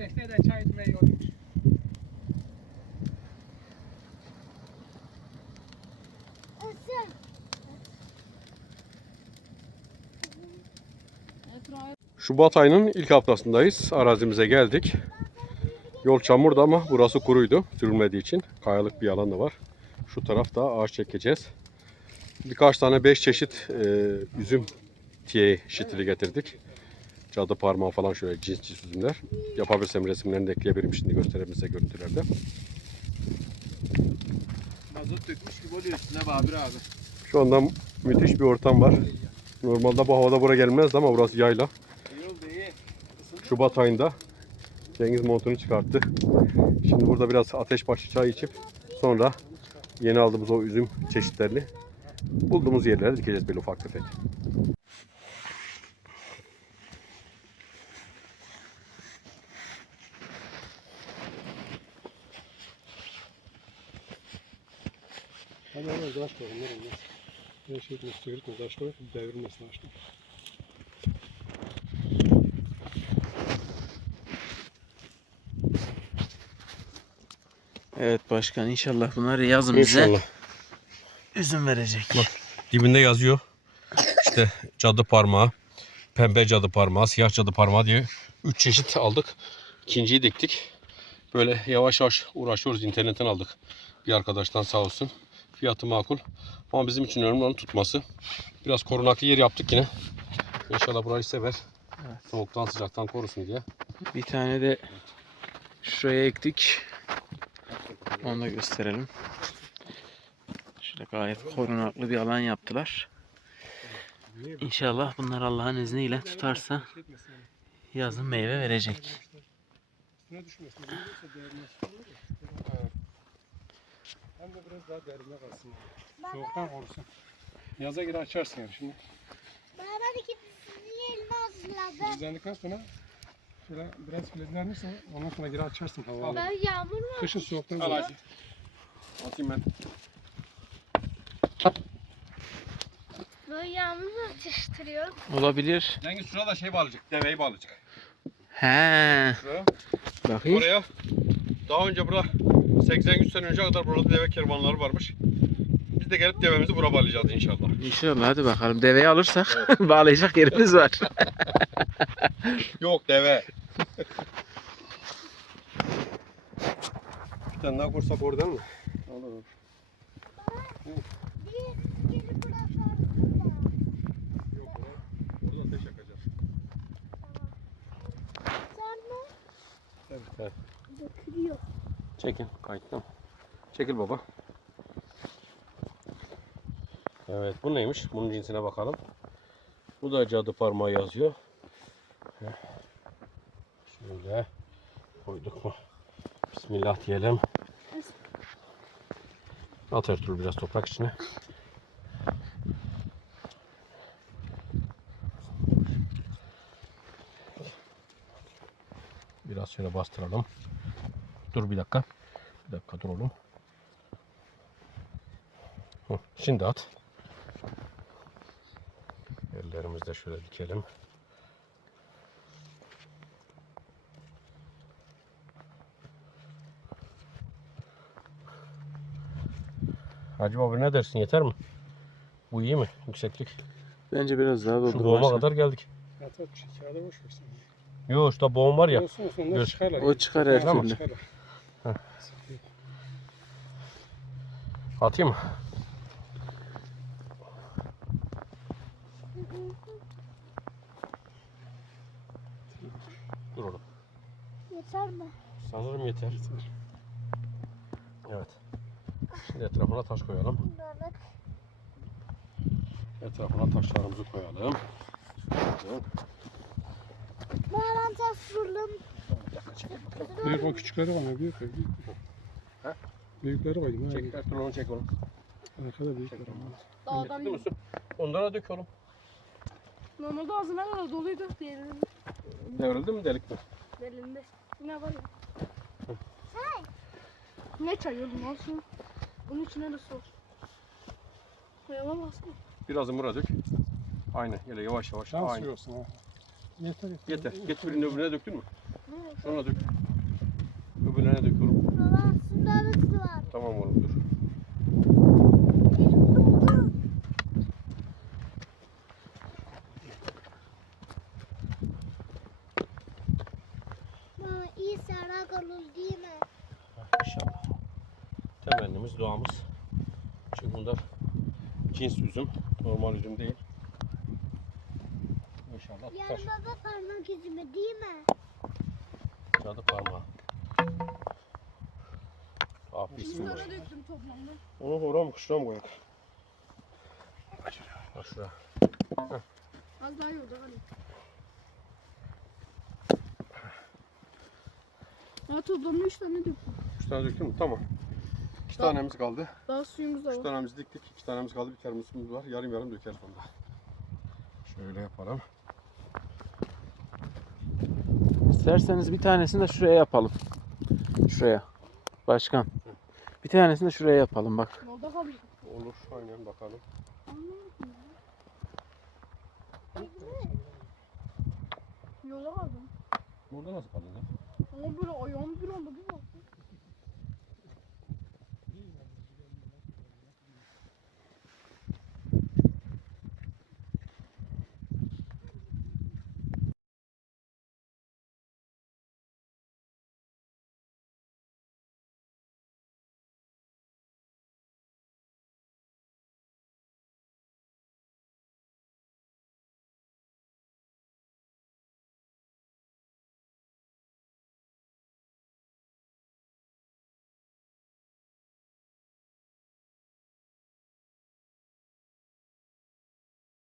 Tekneye de çay içmeye yolmuş. Şubat ayının ilk haftasındayız. Arazimize geldik. Yol çamurdu ama burası kuruydu sürülmediği için. Kayalık bir alan da var. Şu tarafta ağaç çekeceğiz. Birkaç tane 5 çeşit e, üzüm tiye şitili getirdik. Cadı parmağı falan şöyle cins cins üzümler. Yapabilirsem resimlerini de ekleyebilirim şimdi gösterelim size görüntülerde. Mazot dökmüş gibi oluyor üstüne Babir abi. Şu anda müthiş bir ortam var. Normalde bu havada buraya gelmezdi ama burası yayla. İyi oldu iyi. Isındı. Şubat ayında Cengiz montunu çıkarttı. Şimdi burada biraz ateşbaşı çay içip sonra yeni aldığımız o üzüm çeşitlerini bulduğumuz yerlere dikeceğiz böyle ufak tefek. Hadi oraya taş koy. Onlar olmaz. Ben şey etmek istiyorum. Taş koy. Devrilmesin taşlar. Evet başkan inşallah bunlar yazın bize İnşallah. üzüm verecek. Bak. Dibinde yazıyor. İşte cadı parmağı, pembe cadı parmağı, siyah cadı parmağı diye üç çeşit aldık. İkinciyi diktik. Böyle yavaş yavaş uğraşıyoruz. İnternetten aldık. Bir arkadaştan sağ olsun. Fiyatı makul. Ama bizim için önemli olan tutması. Biraz korunaklı yer yaptık yine. İnşallah burayı sever. Evet. Soğuktan sıcaktan korusun diye. Bir tane de şuraya ektik. Onu da gösterelim. Şöyle gayet korunaklı bir alan yaptılar. İnşallah bunlar Allah'ın izniyle tutarsa yazın meyve verecek. Üstüne düşmesin. Hem de biraz daha derine kalsın. Yani. Soğuktan korusun. Yaza göre açarsın yani şimdi. Baba ki sizi elma hazırladım. Düzenledikten sonra şöyle biraz filizlenirse ondan sonra geri açarsın hava. Ben yağmur mu? Kışın soğuktan Al hacı. Atayım ben. Böyle yağmur mu atıştırıyor? Olabilir. Cengiz şurada şey bağlayacak. Deveyi bağlayacak. He. Şuraya. Bakayım. Oraya daha önce burada 83 sene önce kadar burada deve kervanları varmış. Biz de gelip devemizi buraya bağlayacağız inşallah. İnşallah hadi bakalım. Deveyi alırsak bağlayacak yerimiz var. Yok deve. Bir tane daha kursak orada mı? Olur. Evet. evet. dökülüyor. Çekil. Kayıtlı. Çekil baba. Evet bu neymiş? Bunun cinsine bakalım. Bu da cadı parmağı yazıyor. Şöyle koyduk mu? Bismillah diyelim. At Ertuğrul biraz toprak içine. Biraz şöyle bastıralım. Dur bir dakika. Bir dakika dur oğlum. Hı, Şimdi at. Ellerimizi de şöyle dikelim. Hacı baba ne dersin yeter mi? Bu iyi mi? Yükseklik. Bence biraz daha Şu doldur. boğuma başkan. kadar geldik. Şey. Kağıda boş versin. Yo işte boğum var ya. Olsun olsun onlar çıkarlar. O çıkar her Tamam, türlü. çıkarlar. Atayım mı? Dur oğlum. Yeter mi? Sanırım yeter. Evet. Şimdi etrafına taş koyalım. Bunları Etrafına taşlarımızı koyalım. Evet. Vurdum. Çekil bakalım. Büyük o küçükleri var mı? Büyük koy. Büyük. Ha? Büyükleri koydum. Ha. Çek, Ertuğrul onu çek oğlum. Arkada büyükler Çek var. oğlum. Getirdi misin? Onlara dök oğlum. Normalde ağzına kadar doluydu diğerinin Devrildi mi delik mi? elinde. Ne var ya? Ne çay oğlum al şunu. Bunun içine de su. Koyamam aslında. Birazını buraya dök. Aynen. Öyle yavaş yavaş. Şans Aynen. olsun ha. Yeter yeter. Yeter. Get birinin öbürüne döktün mü? Şuna dök. Öbürlerine döküyorum. Baba suda su var. Tamam oğlum dur. Baba iyi sarak olur değil mi? İnşallah. Temennimiz, duamız. Çünkü bunlar cins üzüm. Normal üzüm değil. İnşallah tutar. Yani baba parmak izimi değil mi? Cadı parmağı. İsmi var. tane döktüm toplamda. Onu oraya mı kuşuna mı koyak? Bak şuraya. Az daha yolda hadi. Ya toplamda üç tane döktüm. Üç tane döktün mü? Tamam. İki Tamam. tanemiz kaldı. Daha suyumuz da Üç var. tanemizi diktik. iki tanemiz kaldı. Bir termosumuz var. Yarım yarım dökeriz bunda. Şöyle yapalım. İsterseniz bir tanesini de şuraya yapalım. Şuraya. Başkan. Bir tanesini de şuraya yapalım bak. Olur. Aynen bakalım. Yolda kaldım. Burada nasıl kaldı? Ama böyle ayağım